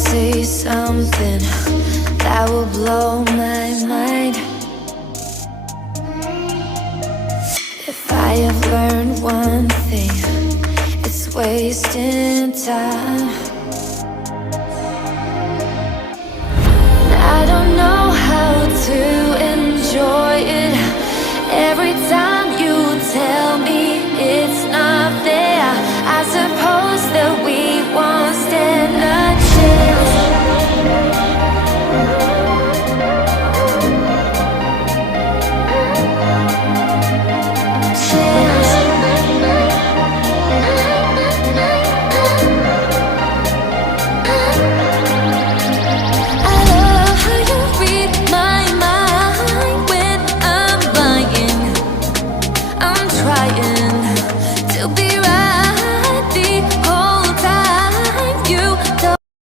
say something that will blow my mind. If I have learned one thing, it's wasting time.